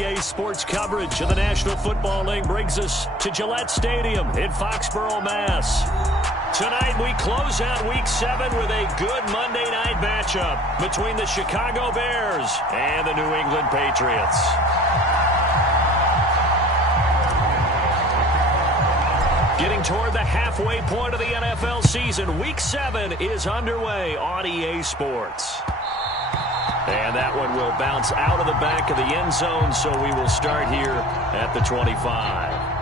ODA sports coverage of the National Football League brings us to Gillette Stadium in Foxborough, Mass. Tonight we close out Week 7 with a good Monday night matchup between the Chicago Bears and the New England Patriots. Getting toward the halfway point of the NFL season, Week 7 is underway on EA Sports. And that one will bounce out of the back of the end zone, so we will start here at the 25.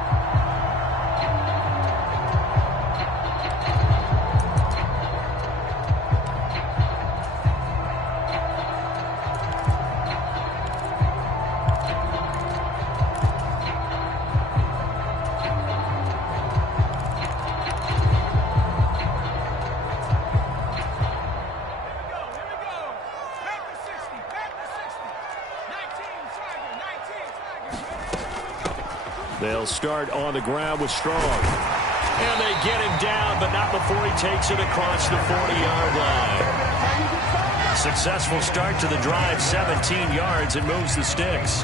They'll start on the ground with Strong. And they get him down, but not before he takes it across the 40-yard line. Successful start to the drive, 17 yards, and moves the sticks.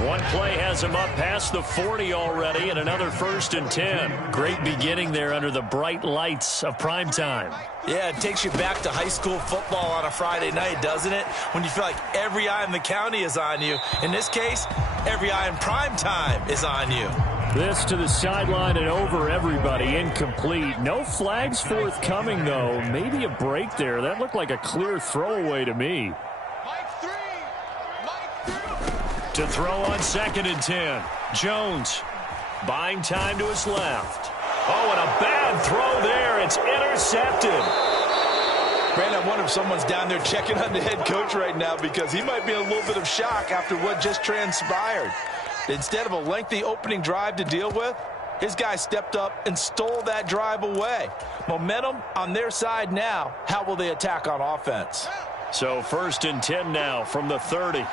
One play has him up past the 40 already, and another 1st and 10. Great beginning there under the bright lights of prime time. Yeah, it takes you back to high school football on a Friday night, doesn't it? When you feel like every eye in the county is on you. In this case, every eye in prime time is on you. This to the sideline and over everybody. Incomplete. No flags forthcoming, though. Maybe a break there. That looked like a clear throwaway to me. To throw on 2nd and 10. Jones buying time to his left. Oh, and a bad throw there. It's intercepted. Brandon, I wonder if someone's down there checking on the head coach right now because he might be in a little bit of shock after what just transpired. Instead of a lengthy opening drive to deal with, his guy stepped up and stole that drive away. Momentum on their side now. How will they attack on offense? So 1st and 10 now from the 30.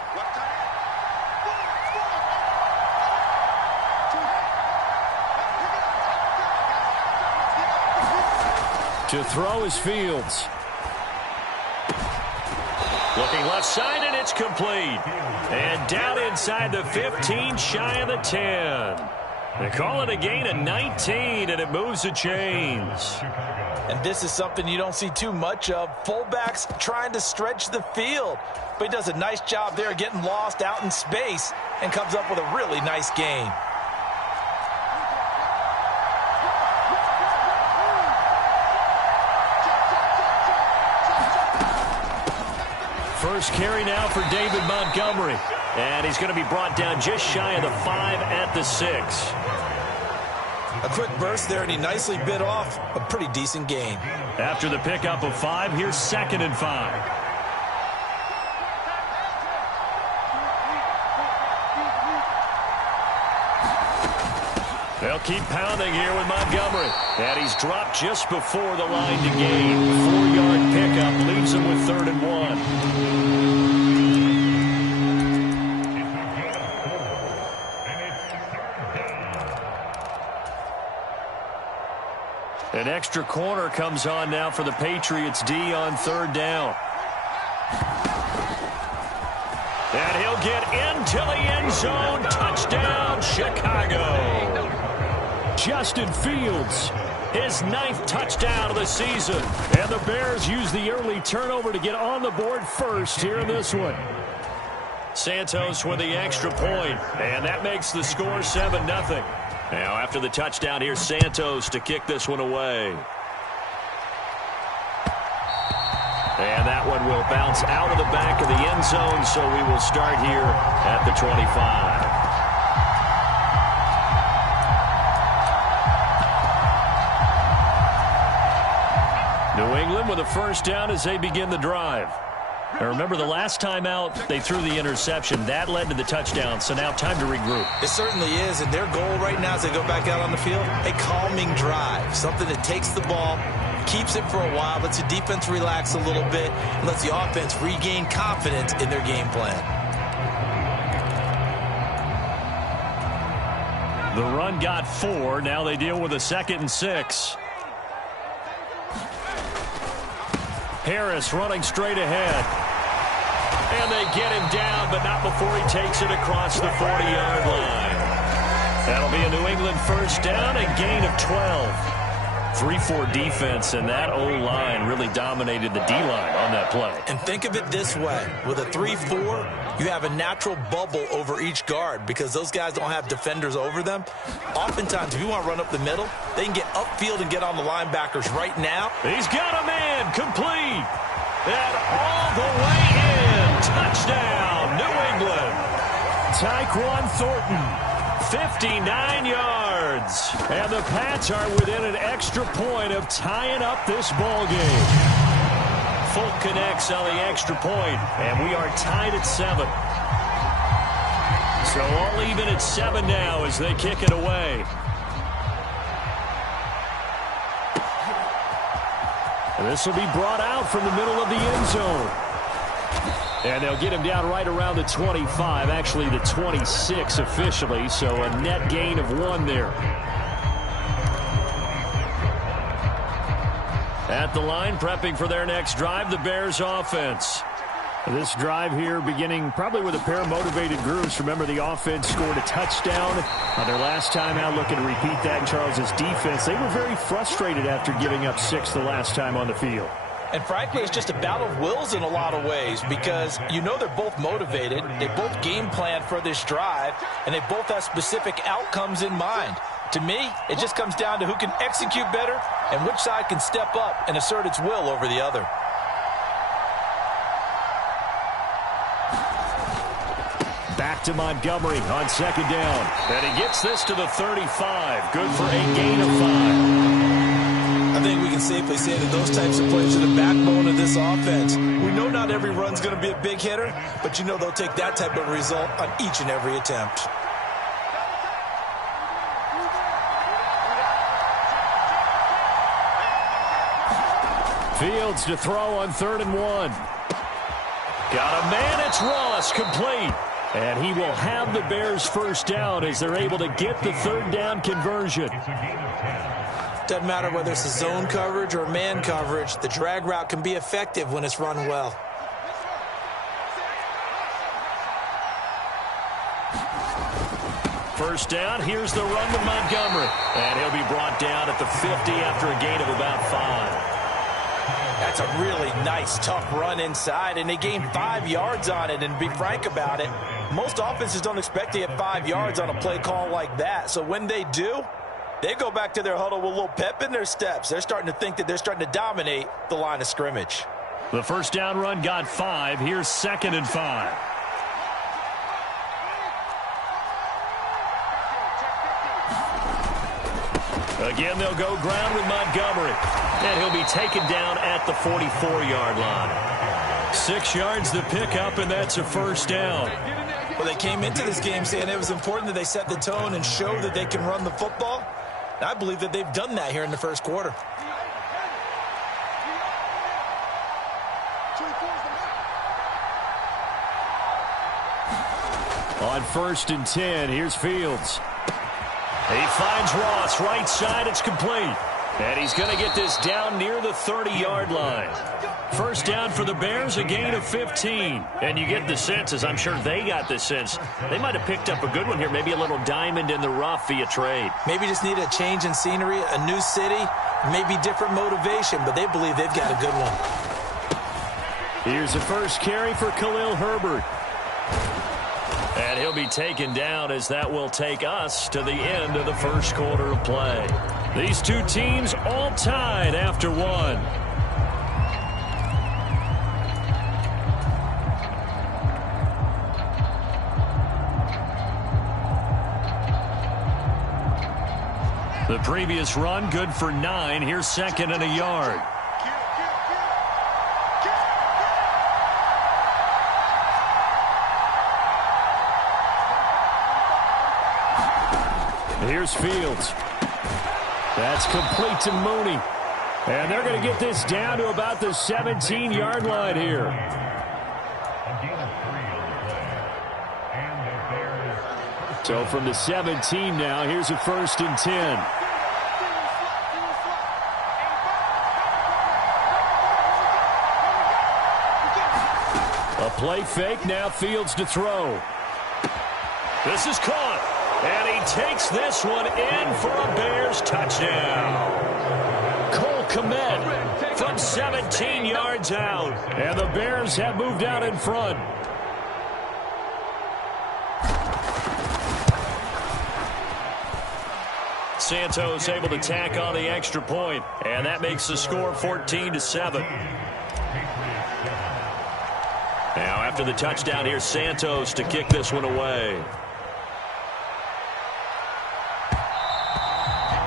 To throw is Fields. Looking left side, and it's complete. And down inside the 15, shy of the 10. They call it a gain of 19, and it moves the chains. And this is something you don't see too much of. Fullbacks trying to stretch the field. But he does a nice job there getting lost out in space and comes up with a really nice gain. First carry now for David Montgomery. And he's going to be brought down just shy of the 5 at the 6. A quick burst there, and he nicely bit off a pretty decent gain. After the pickup of 5, here's 2nd and 5. They'll keep pounding here with Montgomery. And he's dropped just before the line to gain. 4-yard pickup leaves him with 3rd and 1. An extra corner comes on now for the Patriots D on 3rd down. And he'll get into the end zone. Touchdown, Chicago. Justin Fields, his 9th touchdown of the season. And the Bears use the early turnover to get on the board first here in this one. Santos with the extra point, and that makes the score 7-0. Now after the touchdown, here's Santos to kick this one away. And that one will bounce out of the back of the end zone, so we will start here at the 25. New England with a 1st down as they begin the drive. Now remember, the last time out, they threw the interception. That led to the touchdown, so now time to regroup. It certainly is, and their goal right now as they go back out on the field, a calming drive, something that takes the ball, keeps it for a while, lets the defense relax a little bit, and lets the offense regain confidence in their game plan. The run got 4. Now they deal with a 2nd and 6. Harris running straight ahead. And they get him down, but not before he takes it across the 40-yard line. That'll be a New England first down, a gain of 12. 3-4 defense, and that O-line really dominated the D-line on that play. And think of it this way. With a 3-4, you have a natural bubble over each guard because those guys don't have defenders over them. Oftentimes, if you want to run up the middle, they can get upfield and get on the linebackers right now. He's got a man complete. And all the way in. Touchdown, New England. Tyquan Thornton. 59 yards. And the Pats are within an extra point of tying up this ball game. Folk connects on the extra point, and we are tied at 7. So all even at 7 now as they kick it away. And this will be brought out from the middle of the end zone. And they'll get him down right around the 25, actually the 26 officially, so a net gain of 1 there. At the line, prepping for their next drive, the Bears offense. This drive here beginning probably with a pair of motivated groups. Remember, the offense scored a touchdown on their last time out, looking to repeat that in Charles' defense. They were very frustrated after giving up 6 the last time on the field. And frankly, it's just a battle of wills in a lot of ways because you know they're both motivated. They both game plan for this drive, and they both have specific outcomes in mind. To me, it just comes down to who can execute better and which side can step up and assert its will over the other. Back to Montgomery on second down. And he gets this to the 35. Good for a gain of 5. I think we can safely say that those types of plays are the backbone of this offense. We know not every run's going to be a big hitter, but you know they'll take that type of result on each and every attempt. Fields to throw on 3rd and 1. Got a man, it's Ross, complete. And he will have the Bears first down as they're able to get the 3rd down conversion. Doesn't matter whether it's a zone coverage or man coverage, the drag route can be effective when it's run well. First down, here's the run with Montgomery. And he'll be brought down at the 50 after a gain of about 5. That's a really nice, tough run inside, and they gained 5 yards on it. And to be frank about it, most offenses don't expect to get 5 yards on a play call like that. So when they do, they go back to their huddle with a little pep in their steps. They're starting to think that they're starting to dominate the line of scrimmage. The first down run got 5. Here's 2nd and 5. Again, they'll go ground with Montgomery. And he'll be taken down at the 44-yard line. 6 yards to pick up, and that's a first down. Well, they came into this game saying it was important that they set the tone and show that they can run the football. I believe that they've done that here in the first quarter. On 1st and 10, here's Fields. He finds Ross, right side, it's complete. And he's going to get this down near the 30-yard line. First down for the Bears, a gain of 15. And you get the sense, as I'm sure they got the sense, they might have picked up a good one here, maybe a little diamond in the rough via trade. Maybe just need a change in scenery, a new city, maybe different motivation, but they believe they've got a good one. Here's the first carry for Khalil Herbert. And he'll be taken down as that will take us to the end of the first quarter of play. These two teams all tied after 1. The previous run good for 9. Here's 2nd and a yard. Here's Fields. That's complete to Mooney. And they're going to get this down to about the 17-yard line here. So from the 17 now, here's a 1st and 10. A play fake, now Fields to throw. This is caught, and he takes this one in for a Bears touchdown. Cole Kmet from 17 yards out, and the Bears have moved out in front. Santos able to tack on the extra point, and that makes the score 14-7. Now after the touchdown, here's Santos to kick this one away.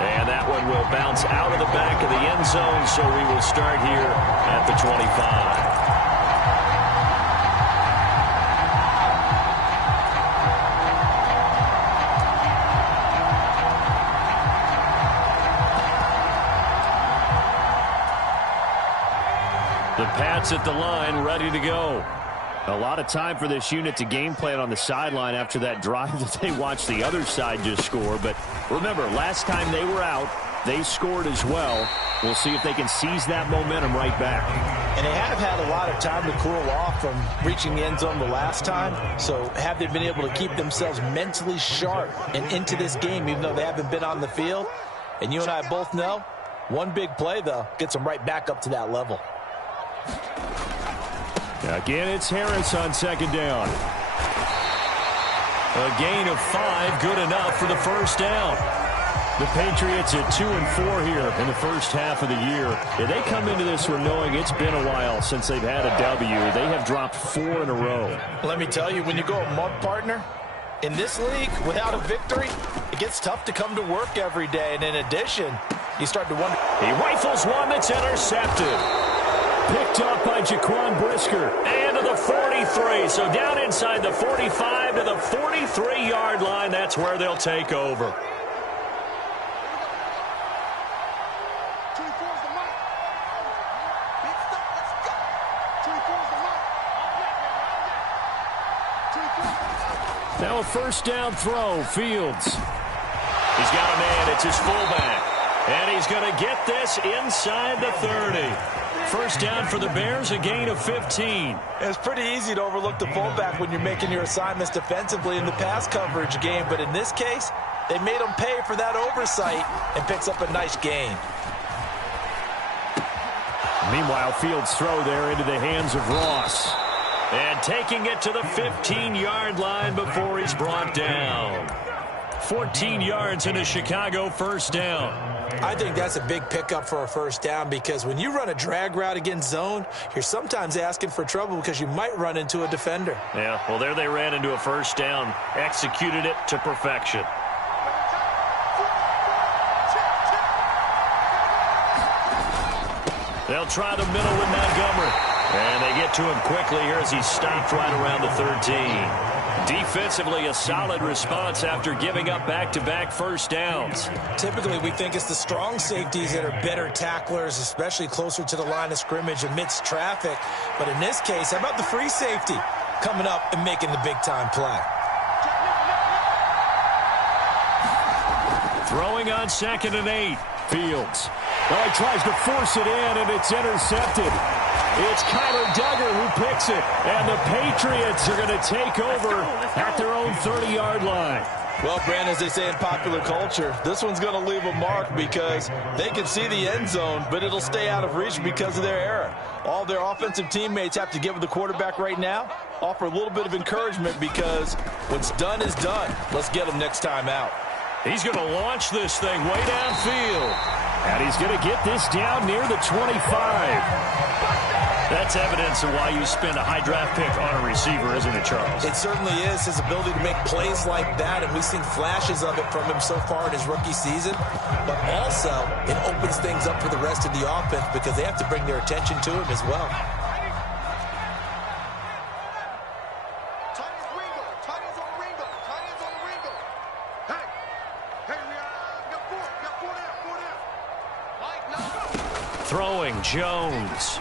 And that one will bounce out of the back of the end zone, so we will start here at the 25. The Pats at the line, ready to go. A lot of time for this unit to game plan on the sideline after that drive that they watched the other side just score. But remember, last time they were out, they scored as well. We'll see if they can seize that momentum right back. And they have had a lot of time to cool off from reaching the end zone the last time. So have they been able to keep themselves mentally sharp and into this game, even though they haven't been on the field? And you and I both know, one big play, though, gets them right back up to that level. Again, it's Harris on second down. A gain of 5, good enough for the first down. The Patriots at 2-4 here in the first half of the year. Yeah, they come into this one knowing it's been a while since they've had a W. They have dropped 4 in a row. Let me tell you, when you go a month, partner, in this league, without a victory, it gets tough to come to work every day. And in addition, you start to wonder. He rifles one that's intercepted. Picked up by Jaquan Brisker. And to the 43. So down inside the 45 to the 43-yard line. That's where they'll take over. Now a first down throw. Fields. He's got a man. It's his fullback. And he's going to get this inside the 30. First down for the Bears, a gain of 15. It's pretty easy to overlook the fullback when you're making your assignments defensively in the pass coverage game. But in this case, they made him pay for that oversight and picks up a nice gain. Meanwhile, Fields' throw there into the hands of Ross. And taking it to the 15-yard line before he's brought down. 14 yards in a Chicago first down. I think that's a big pickup for a first down because when you run a drag route against zone, you're sometimes asking for trouble because you might run into a defender. Yeah, well, there they ran into a first down, executed it to perfection. They'll try the middle with Montgomery. And they get to him quickly here as he's stopped right around the 13. Defensively, a solid response after giving up back-to-back first downs. Typically, we think it's the strong safeties that are better tacklers, especially closer to the line of scrimmage amidst traffic. But in this case, how about the free safety coming up and making the big-time play? Throwing on 2nd and 8. Fields. Oh, he tries to force it in, and it's intercepted. It's Kyler Duggar who picks it, and the Patriots are going to take over at their own 30-yard line. Well, Brandon, as they say in popular culture, this one's going to leave a mark because they can see the end zone, but it'll stay out of reach because of their error. All their offensive teammates have to give the quarterback right now, offer a little bit of encouragement because what's done is done. Let's get him next time out. He's going to launch this thing way downfield. And he's going to get this down near the 25. That's evidence of why you spend a high draft pick on a receiver, isn't it, Charles? It certainly is, his ability to make plays like that, and we've seen flashes of it from him so far in his rookie season. But also, it opens things up for the rest of the offense because they have to bring their attention to him as well. Throwing Jones.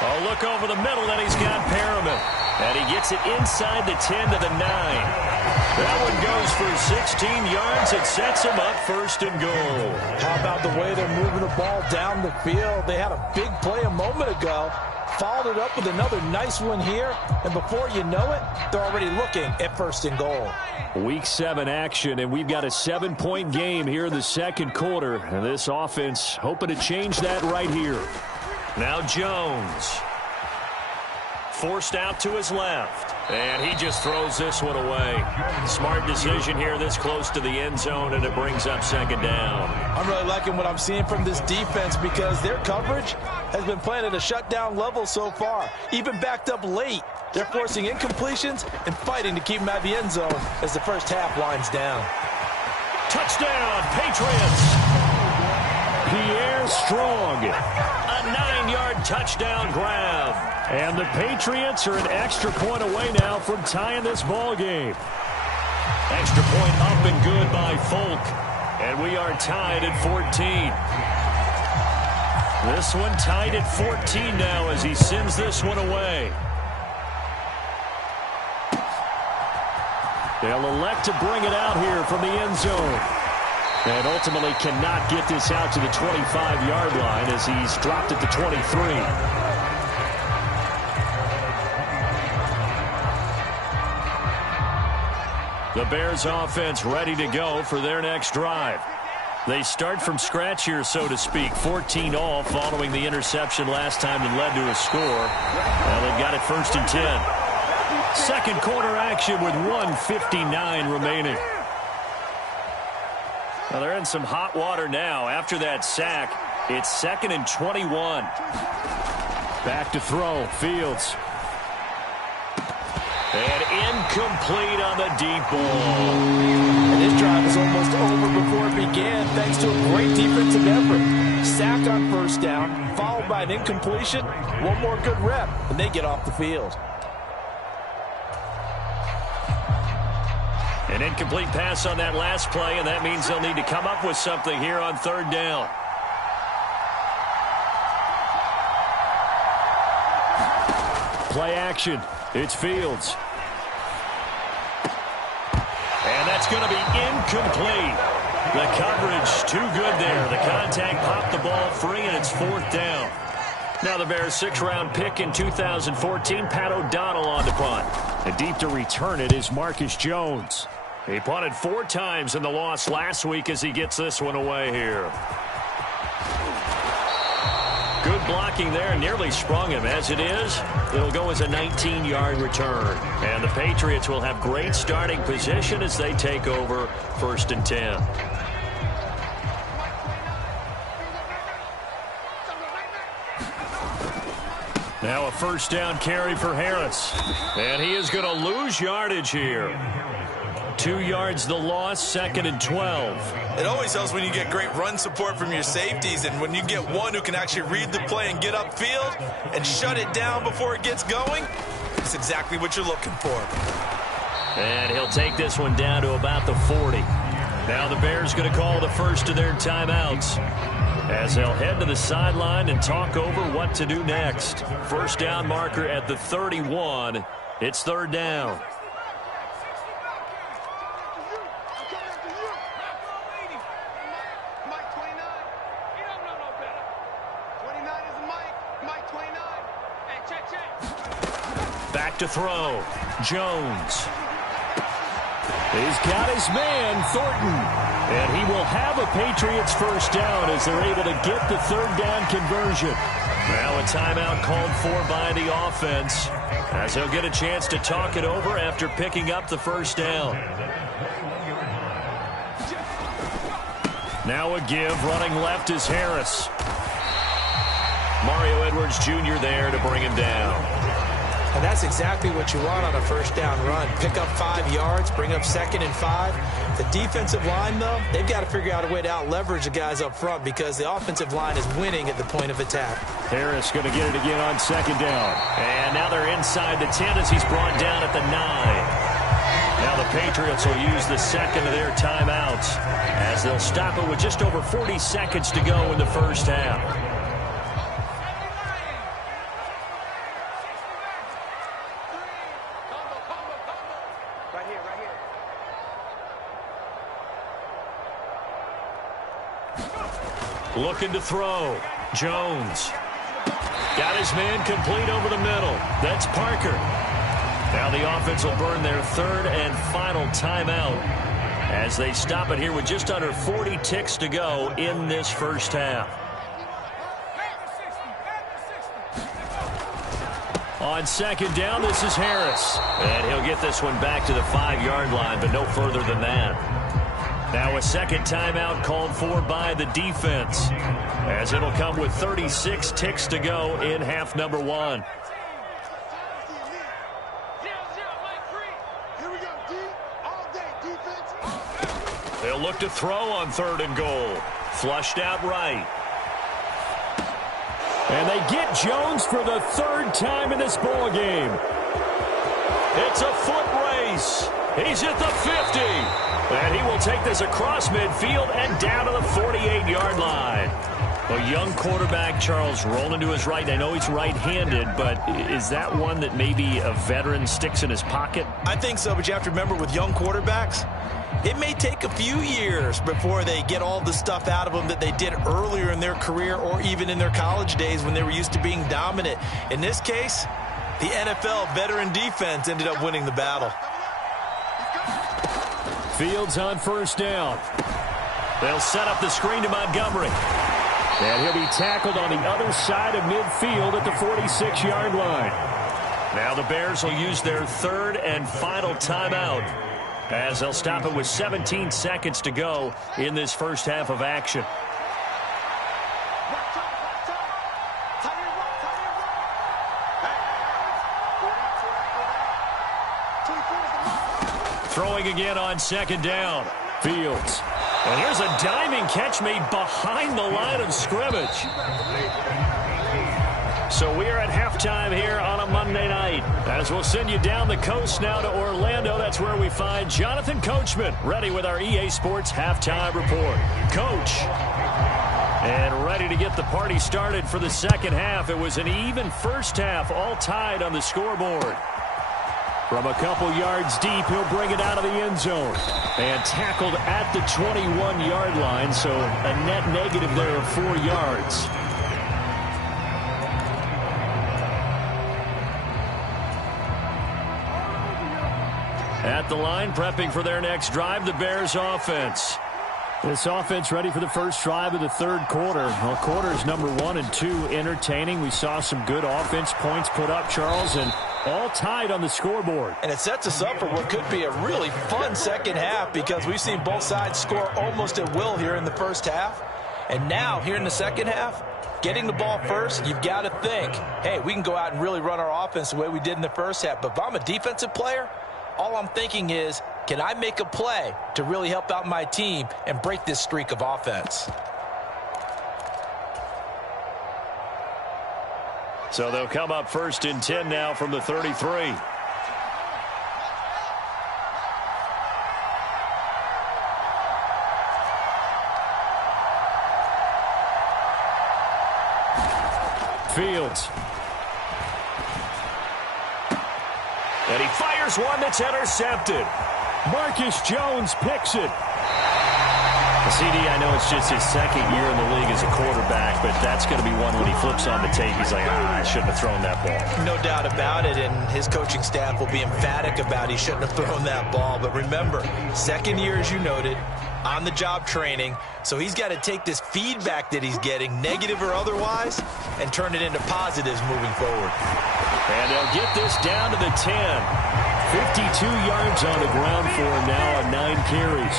Oh, look over the middle, and he's got Perriman. And he gets it inside the 10 to the 9. That one goes for 16 yards. It sets him up 1st and goal. How about the way they're moving the ball down the field? They had a big play a moment ago. Followed it up with another nice one here, and before you know it, they're already looking at 1st and goal. Week 7 action, and we've got a 7-point game here in the second quarter. And this offense hoping to change that right here. Now Jones. Forced out to his left. And he just throws this one away. Smart decision here this close to the end zone, and it brings up 2nd down. I'm really liking what I'm seeing from this defense because their coverage has been playing at a shutdown level so far. Even backed up late, they're forcing incompletions and fighting to keep them out of the end zone as the first half winds down. Touchdown, Patriots! Pierre Strong. A 9-yard touchdown grab. And the Patriots are an extra point away now from tying this ball game. Extra point up and good by Folk. And we are tied at 14. This one tied at 14 now as he sends this one away. They'll elect to bring it out here from the end zone. And ultimately cannot get this out to the 25-yard line as he's dropped it to 23. The Bears offense ready to go for their next drive. They start from scratch here, so to speak. 14 all following the interception last time that led to a score. Well, they've got it 1st and 10. Second quarter action with 1:59 remaining. Well, they're in some hot water now. After that sack, it's 2nd and 21. Back to throw, Fields. And incomplete on the deep ball. And this drive is almost over before it began thanks to a great defensive effort. Sack on 1st down, followed by an incompletion. One more good rep, and they get off the field. An incomplete pass on that last play, and that means they'll need to come up with something here on 3rd down. Play action. It's Fields. And that's going to be incomplete. The coverage too good there. The contact popped the ball free, and it's 4th down. Now the Bears' 6th-round pick in 2014, Pat O'Donnell on to punt. And deep to return it is Marcus Jones. He punted 4 times in the loss last week as he gets this one away here. Good blocking there, nearly sprung him. As it is, it'll go as a 19-yard return. And the Patriots will have great starting position as they take over 1st and 10. Now a 1st down carry for Harris. And he is going to lose yardage here. 2 yards the loss, 2nd and 12. It always helps when you get great run support from your safeties, and when you get one who can actually read the play and get upfield and shut it down before it gets going, it's exactly what you're looking for. And he'll take this one down to about the 40. Now the Bears going to call the first of their timeouts as they'll head to the sideline and talk over what to do next. 1st down marker at the 31. It's 3rd down. Back to throw. Jones. He's got his man, Thornton. And he will have a Patriots 1st down as they're able to get the 3rd down conversion. Now a timeout called for by the offense as he'll get a chance to talk it over after picking up the 1st down. Now a give. Running left is Harris. Mario Edwards Jr. there to bring him down. And that's exactly what you want on a 1st down run. Pick up 5 yards, bring up 2nd and 5. The defensive line, though, they've got to figure out a way to out-leverage the guys up front because the offensive line is winning at the point of attack. Harris going to get it again on 2nd down. And now they're inside the 10 as he's brought down at the 9. Now the Patriots will use the 2nd of their timeouts as they'll stop it with just over 40 seconds to go in the 1st half. Looking to throw. Jones. Got his man complete over the middle. That's Parker. Now the offense will burn their third and final timeout as they stop it here with just under 40 ticks to go in this first half. On second down, this is Harris. And he'll get this one back to the 5-yard line, but no further than that. Now a second timeout called for by the defense, as it'll come with 36 ticks to go in half number 1. They'll look to throw on 3rd and goal. Flushed out right. And they get Jones for the 3rd time in this ball game. It's a foot race. He's at the 50. And he will take this across midfield and down to the 48-yard line. A young quarterback, Charles, rolling to his right. I know he's right-handed, but is that one that maybe a veteran sticks in his pocket? I think so, but you have to remember with young quarterbacks, it may take a few years before they get all the stuff out of them that they did earlier in their career or even in their college days when they were used to being dominant. In this case, the NFL veteran defense ended up winning the battle. Fields on first down. They'll set up the screen to Montgomery. And he'll be tackled on the other side of midfield at the 46-yard line. Now the Bears will use their 3rd and final timeout, as they'll stop it with 17 seconds to go in this first half of action. Throwing again on second down. Fields. And here's a diving catch made behind the line of scrimmage. So we are at halftime here on a Monday night, as we'll send you down the coast now to Orlando. That's where we find Jonathan Coachman, ready with our EA Sports halftime report. Coach. And ready to get the party started for the second half. It was an even first half, all tied on the scoreboard. From a couple yards deep, he'll bring it out of the end zone. And tackled at the 21-yard line, so a net negative there of 4 yards. At the line, prepping for their next drive, the Bears offense. This offense ready for the first drive of the 3rd quarter. Well, quarters number 1 and 2 entertaining. We saw some good offense points put up, Charles, and all tied on the scoreboard. And it sets us up for what could be a really fun second half, because we've seen both sides score almost at will here in the first half. And now, here in the second half, getting the ball first, you've got to think, hey, we can go out and really run our offense the way we did in the first half. But if I'm a defensive player, all I'm thinking is, can I make a play to really help out my team and break this streak of offense? So they'll come up 1st and 10 now from the 33. Fields. And he fires one that's intercepted. Marcus Jones picks it. CD, I know it's just his 2nd year in the league as a quarterback, but that's going to be one when he flips on the tape, he's like, I shouldn't have thrown that ball. No doubt about it, and his coaching staff will be emphatic about he shouldn't have thrown that ball. But remember, 2nd year, as you noted, on-the-job training, so he's got to take this feedback that he's getting, negative or otherwise, and turn it into positives moving forward. And they'll get this down to the 10. 52 yards on the ground for him now on 9 carries.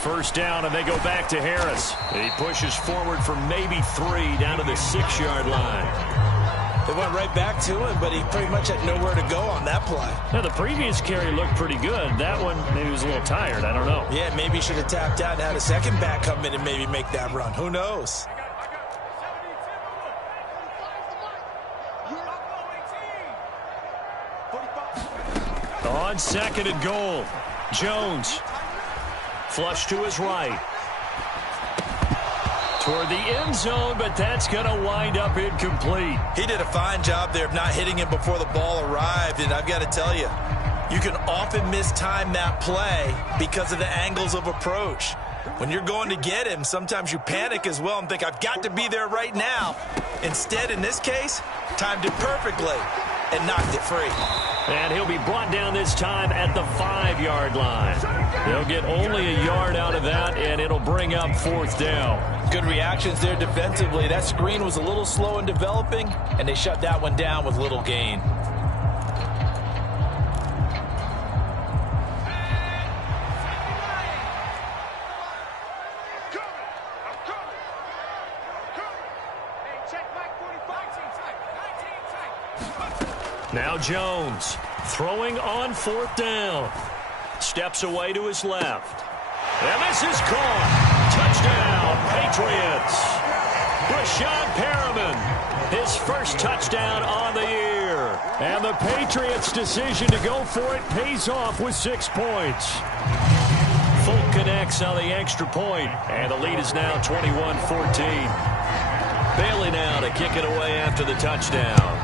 First down, and they go back to Harris. And he pushes forward for maybe 3 down to the 6-yard line. They went right back to him, but he pretty much had nowhere to go on that play. Now, the previous carry looked pretty good. That one, maybe he was a little tired. I don't know. Yeah, maybe he should have tapped out and had a second back come in and maybe make that run. Who knows? On 2nd and goal, Jones. Flush to his right. Toward the end zone, but that's going to wind up incomplete. He did a fine job there of not hitting him before the ball arrived, and I've got to tell you, you can often mistime that play because of the angles of approach. When you're going to get him, sometimes you panic as well and think, I've got to be there right now. Instead, in this case, timed it perfectly and knocked it free. And he'll be brought down this time at the 5-yard line. They'll get only a yard out of that, and it'll bring up 4th down. Good reactions there defensively. That screen was a little slow in developing, and they shut that one down with little gain. Now Jones throwing on 4th down. Steps away to his left. And this is caught. Touchdown, Patriots. Brashad Perriman, his first touchdown on the year. And the Patriots' decision to go for it pays off with 6 points. Folk connects on the extra point, and the lead is now 21-14. Bailey now to kick it away after the touchdown.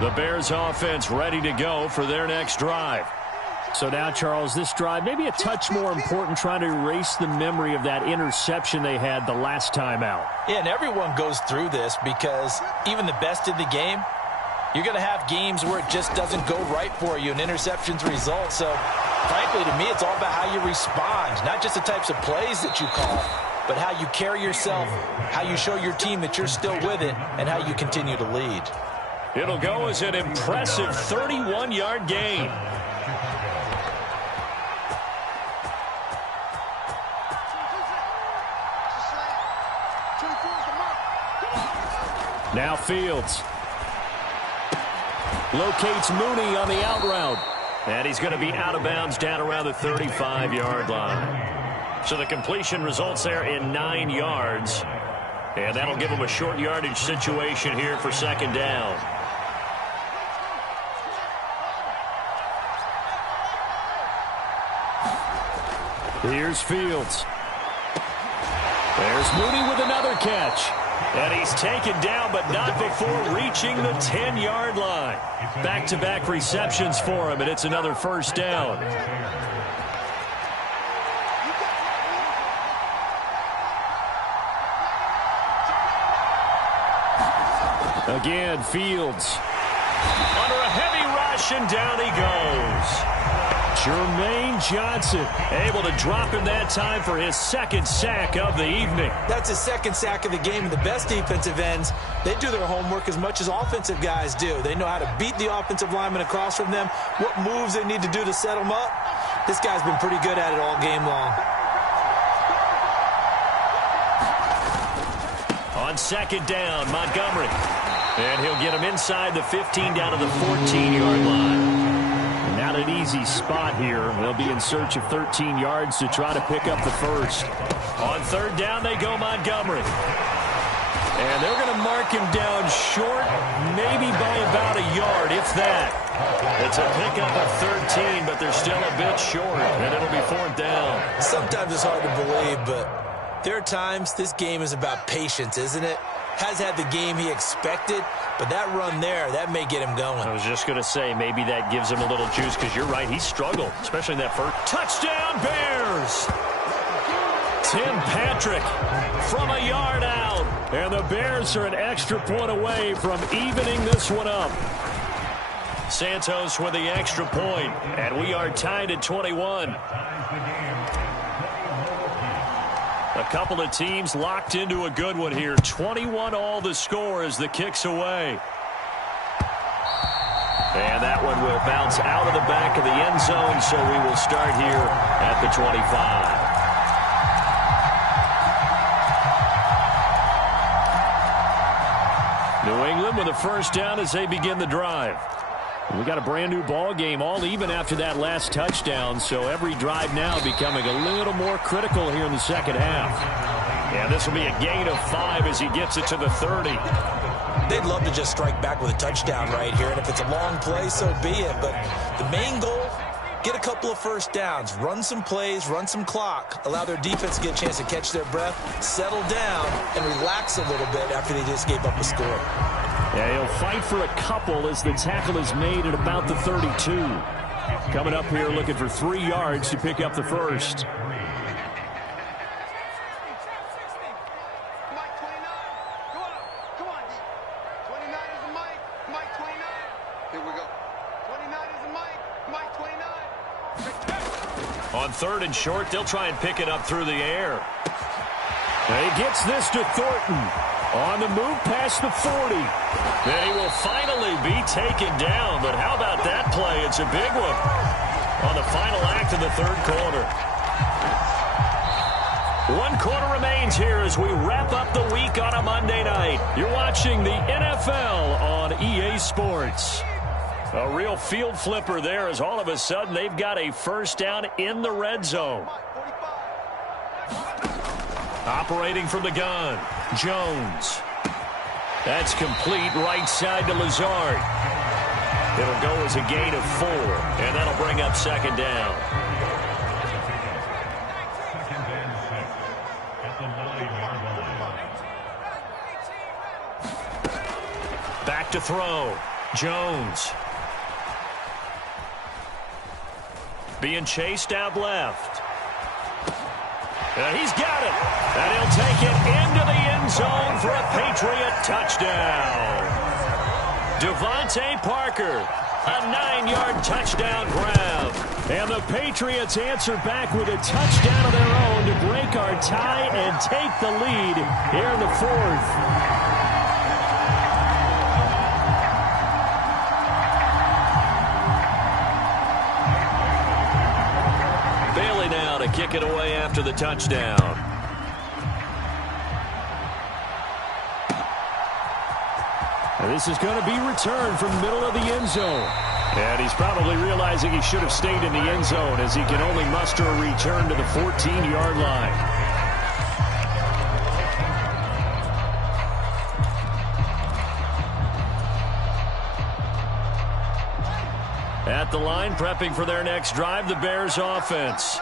The Bears offense ready to go for their next drive. So now, Charles, this drive maybe a touch more important, trying to erase the memory of that interception they had the last time out. Yeah, and everyone goes through this because even the best in the game, you're going to have games where it just doesn't go right for you and interceptions result. So, frankly, to me, it's all about how you respond, not just the types of plays that you call, but how you carry yourself, how you show your team that you're still with it, and how you continue to lead. It'll go as an impressive 31-yard gain. Now Fields locates Mooney on the out route. And he's going to be out of bounds down around the 35-yard line. So the completion results there in 9 yards. And that'll give him a short yardage situation here for 2nd down. Here's Fields. There's Mooney with another catch. And he's taken down, but not before reaching the 10-yard line. Back-to-back receptions for him, and it's another 1st down. Again, Fields. Under a heavy rush, and down he goes. Jermaine Johnson able to drop him that time for his 2nd sack of the evening. That's his 2nd sack of the game. And the best defensive ends, they do their homework as much as offensive guys do. They know how to beat the offensive lineman across from them, what moves they need to do to set them up. This guy's been pretty good at it all game long. On 2nd down, Montgomery. And he'll get him inside the 15 down to the 14-yard line. Not an easy spot here. They'll be in search of 13 yards to try to pick up the 1st. On 3rd down, they go Montgomery. And they're going to mark him down short, maybe by about a yard, if that. It's a pickup of 13, but they're still a bit short, and it'll be 4th down. Sometimes it's hard to believe, but there are times this game is about patience, isn't it? Has had the game he expected, but that run there, that may get him going. I was just going to say, maybe that gives him a little juice, because you're right, he struggled, especially in that first. Touchdown, Bears! Tim Patrick from a yard out. And the Bears are an extra point away from evening this one up. Santos with the extra point, and we are tied at 21. A couple of teams locked into a good one here. 21 all the score as the kick's away. And that one will bounce out of the back of the end zone, so we will start here at the 25. New England with a 1st down as they begin the drive. We got a brand new ball game, all even after that last touchdown, so every drive now becoming a little more critical here in the 2nd half. And this will be a gain of 5 as he gets it to the 30. They'd love to just strike back with a touchdown right here, and if it's a long play, so be it. But the main goal, get a couple of first downs, run some plays, run some clock, allow their defense to get a chance to catch their breath, settle down, and relax a little bit after they just gave up a score. Yeah, he'll fight for a couple as the tackle is made at about the 32. Coming up here looking for 3 yards to pick up the first. On 3rd and short, they'll try and pick it up through the air. He gets this to Thornton. On the move past the 40. Then he will finally be taken down. But how about that play? It's a big one on the final act of the 3rd quarter. 1 quarter remains here as we wrap up the week on a Monday night. You're watching the NFL on EA Sports. A real field flipper there as all of a sudden they've got a first down in the red zone. Operating from the gun, Jones. That's complete right side to Lazard. It'll go as a gain of 4, and that'll bring up 2nd down. Back to throw, Jones. Being chased out left. He's got it. And he'll take it into the end zone for a Patriot touchdown. Devontae Parker, a 9-yard touchdown grab. And the Patriots answer back with a touchdown of their own to break our tie and take the lead here in the 4th. To kick it away after the touchdown. And this is going to be returned from the middle of the end zone. And he's probably realizing he should have stayed in the end zone as he can only muster a return to the 14-yard line. At the line, prepping for their next drive, the Bears offense.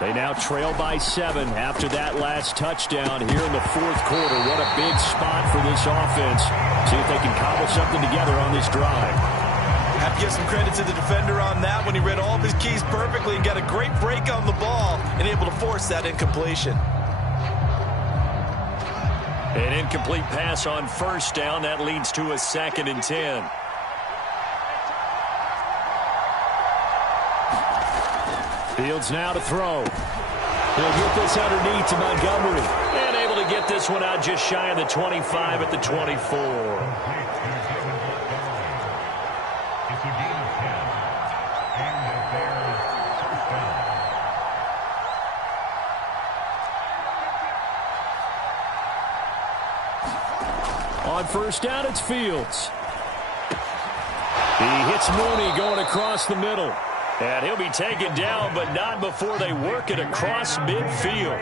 They now trail by 7 after that last touchdown here in the 4th quarter. What a big spot for this offense. See if they can cobble something together on this drive. Have to give some credit to the defender on that when he read all of his keys perfectly and got a great break on the ball and able to force that incompletion. An incomplete pass on 1st down. That leads to a 2nd and 10. Fields now to throw. He'll get this underneath to Montgomery. And able to get this one out just shy of the 25 at the 24. On 1st down, it's Fields. He hits Mooney going across the middle. And he'll be taken down, but not before they work it across midfield.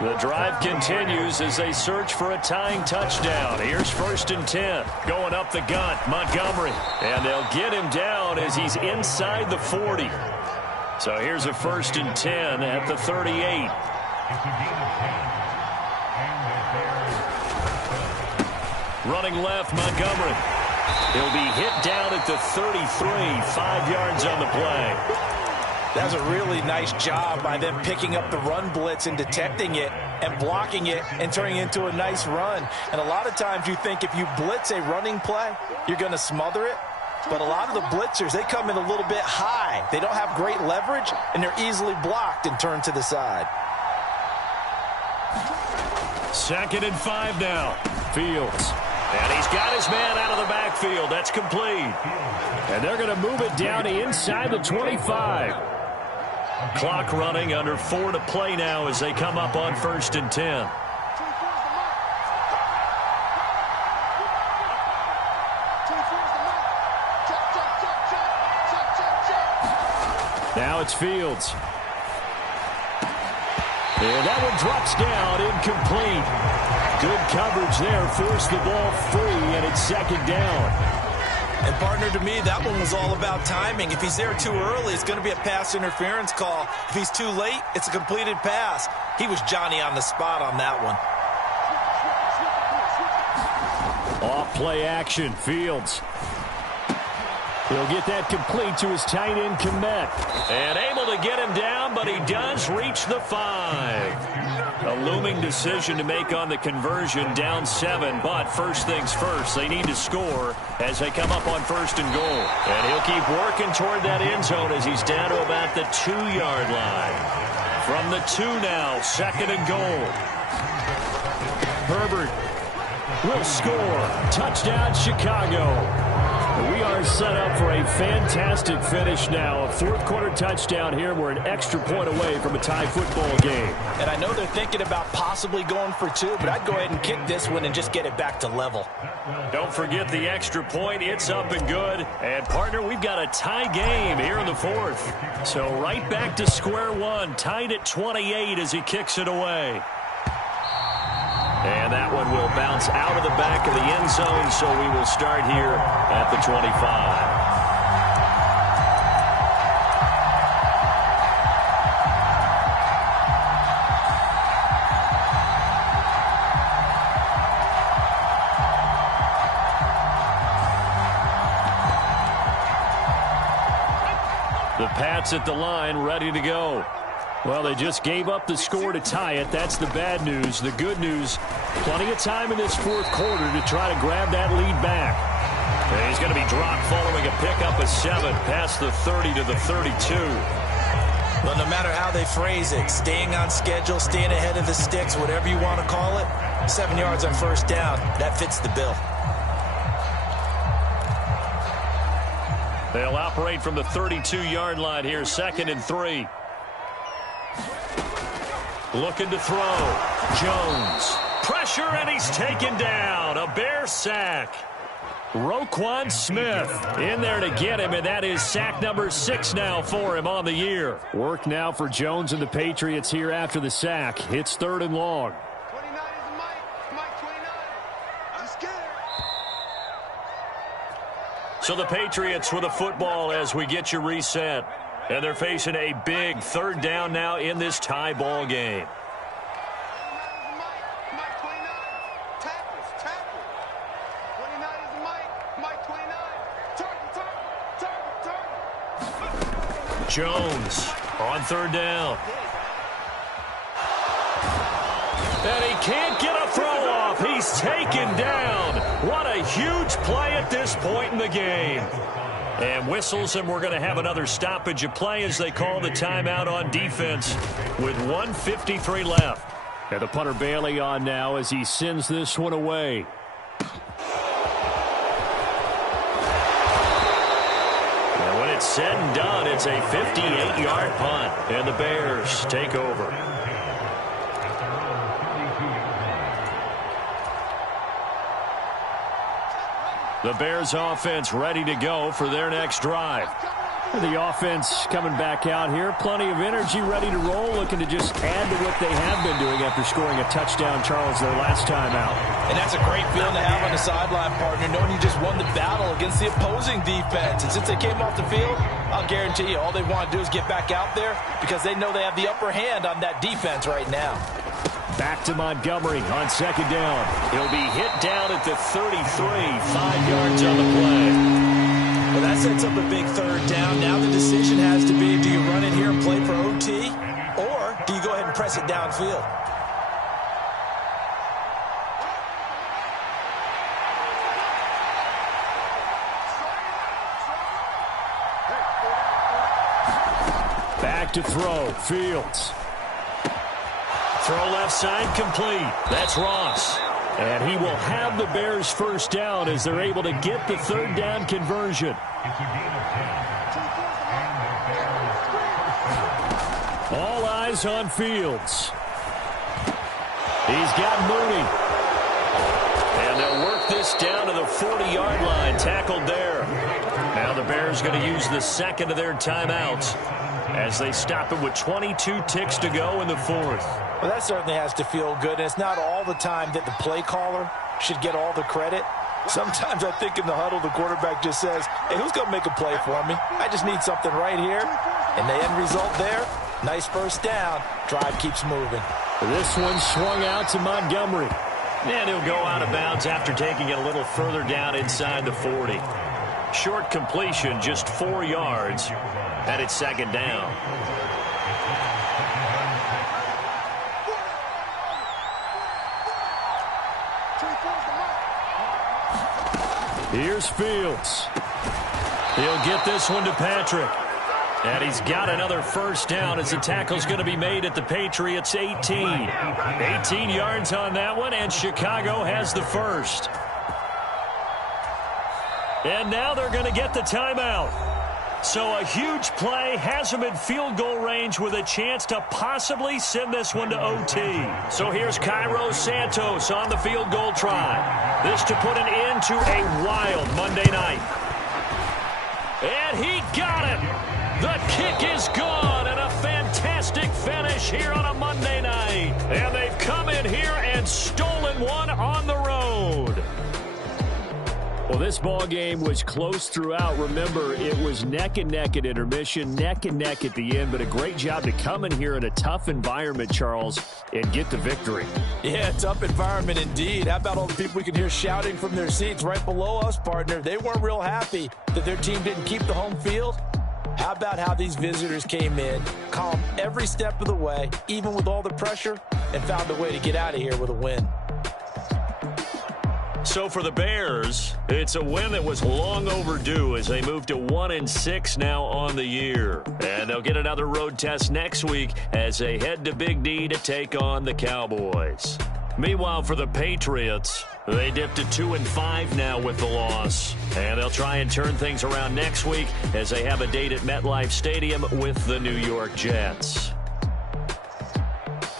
The drive continues as they search for a tying touchdown. Here's 1st and 10. Going up the gun, Montgomery. And they'll get him down as he's inside the 40. So here's a 1st and 10 at the 38. Running left, Montgomery. He'll be hit down at the 33, 5 yards on the play. That was a really nice job by them picking up the run blitz and detecting it and blocking it and turning it into a nice run. And a lot of times you think if you blitz a running play, you're going to smother it. But a lot of the blitzers, they come in a little bit high. They don't have great leverage, and they're easily blocked and turned to the side. 2nd and 5 now. Fields. And he's got his man out of the backfield. That's complete. And they're going to move it down to inside the 25. Clock running, under 4 to play now as they come up on 1st and 10. Now it's Fields. And that one drops down, incomplete. Good coverage there, forced the ball free, and it's second down. And partner, to me, that one was all about timing. If he's there too early, it's going to be a pass interference call. If he's too late, it's a completed pass. He was Johnny on the spot on that one. Off play action, Fields. He'll get that complete to his tight end, Kmet. And able to get him down, but he does reach the 5. A looming decision to make on the conversion, down 7. But first things first, they need to score as they come up on first and goal. And he'll keep working toward that end zone as he's down to about the 2-yard line. From the 2 now, second and goal. Herbert will score. Touchdown, Chicago. We are set up for a fantastic finish now. A fourth-quarter touchdown here. We're an extra point away from a tie football game. And I know they're thinking about possibly going for 2, but I'd go ahead and kick this one and just get it back to level. Don't forget the extra point. It's up and good. And, partner, we've got a tie game here in the fourth. So right back to square one. Tied at 28 as he kicks it away. And that one will bounce out of the back of the end zone, so we will start here at the 25. The Pats at the line, ready to go. Well, they just gave up the score to tie it. That's the bad news. The good news, plenty of time in this fourth quarter to try to grab that lead back. And he's going to be dropped following a pickup of 7 past the 30 to the 32. Well, no matter how they phrase it, staying on schedule, staying ahead of the sticks, whatever you want to call it, 7 yards on first down, that fits the bill. They'll operate from the 32-yard line here, second and 3. Looking to throw. Jones. Pressure, and he's taken down. A Bear sack. Roquan Smith in there to get him, and that is sack number 6 now for him on the year. Work now for Jones and the Patriots here after the sack. It's third and long. 29 is Mike 29. I'm scared. So the Patriots with a football as we get you reset. And they're facing a big third down now in this tie ball game. Mike 29. Tackle. 29 is Mike 29. Target. Jones on third down. And he can't get a throw off. He's taken down. What a huge play at this point in the game. And whistles, and we're going to have another stoppage of play as they call the timeout on defense with 1:53 left. And the punter Bailey on now as he sends this one away. And when it's said and done, it's a 58-yard punt. And the Bears take over. The Bears offense ready to go for their next drive. The offense coming back out here. Plenty of energy, ready to roll, looking to just add to what they have been doing after scoring a touchdown, Charles, their last time out. And that's a great feeling to have on the sideline, partner, knowing you just won the battle against the opposing defense. And since they came off the field, I'll guarantee you all they want to do is get back out there because they know they have the upper hand on that defense right now. Back to Montgomery on second down. He'll be hit down at the 33, 5 yards on the play. Well, that sets up a big third down. Now the decision has to be, do you run it here and play for OT, or do you go ahead and press it downfield? Back to throw. Fields. Throw left side complete. That's Ross. And he will have the Bears first down as they're able to get the third down conversion. All eyes on Fields. He's got Mooney. And they'll work this down to the 40-yard line. Tackled there. Now the Bears going to use the second of their timeouts. as they stop it with 22 ticks to go in the fourth. Well, that certainly has to feel good, and it's not all the time that the play caller should get all the credit. Sometimes I think in the huddle, the quarterback just says, hey, who's going to make a play for me? I just need something right here. And the end result there, nice first down. Drive keeps moving. This one swung out to Montgomery. And he'll go out of bounds after taking it a little further down inside the 40. Short completion, just 4 yards, and it's second down. Here's Fields. He'll get this one to Patrick. And he's got another first down as the tackle's going to be made at the Patriots' 18. 18 yards on that one, and Chicago has the first. And now they're going to get the timeout. So a huge play has them in field goal range with a chance to possibly send this one to OT. So here's Cairo Santos on the field goal try. This to put an end to a wild Monday night. And he got it. The kick is gone, and a fantastic finish here on a Monday night. And they've come in here and stolen one on the road. Well, this ball game was close throughout. Remember, it was neck and neck at intermission, neck and neck at the end, but a great job to come in here in a tough environment, Charles, and get the victory. Yeah, tough environment indeed. How about all the people we can hear shouting from their seats right below us, partner? They weren't real happy that their team didn't keep the home field. How about how these visitors came in, calm every step of the way, even with all the pressure, and found a way to get out of here with a win. So for the Bears, it's a win that was long overdue as they move to 1-6 now on the year. And they'll get another road test next week as they head to Big D to take on the Cowboys. Meanwhile, for the Patriots, they dipped to 2-5 now with the loss. And they'll try and turn things around next week as they have a date at MetLife Stadium with the New York Jets.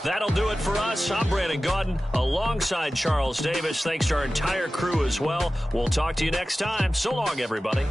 That'll do it for us. I'm Brandon Gaudin alongside Charles Davis. Thanks to our entire crew as well. We'll talk to you next time. So long, everybody.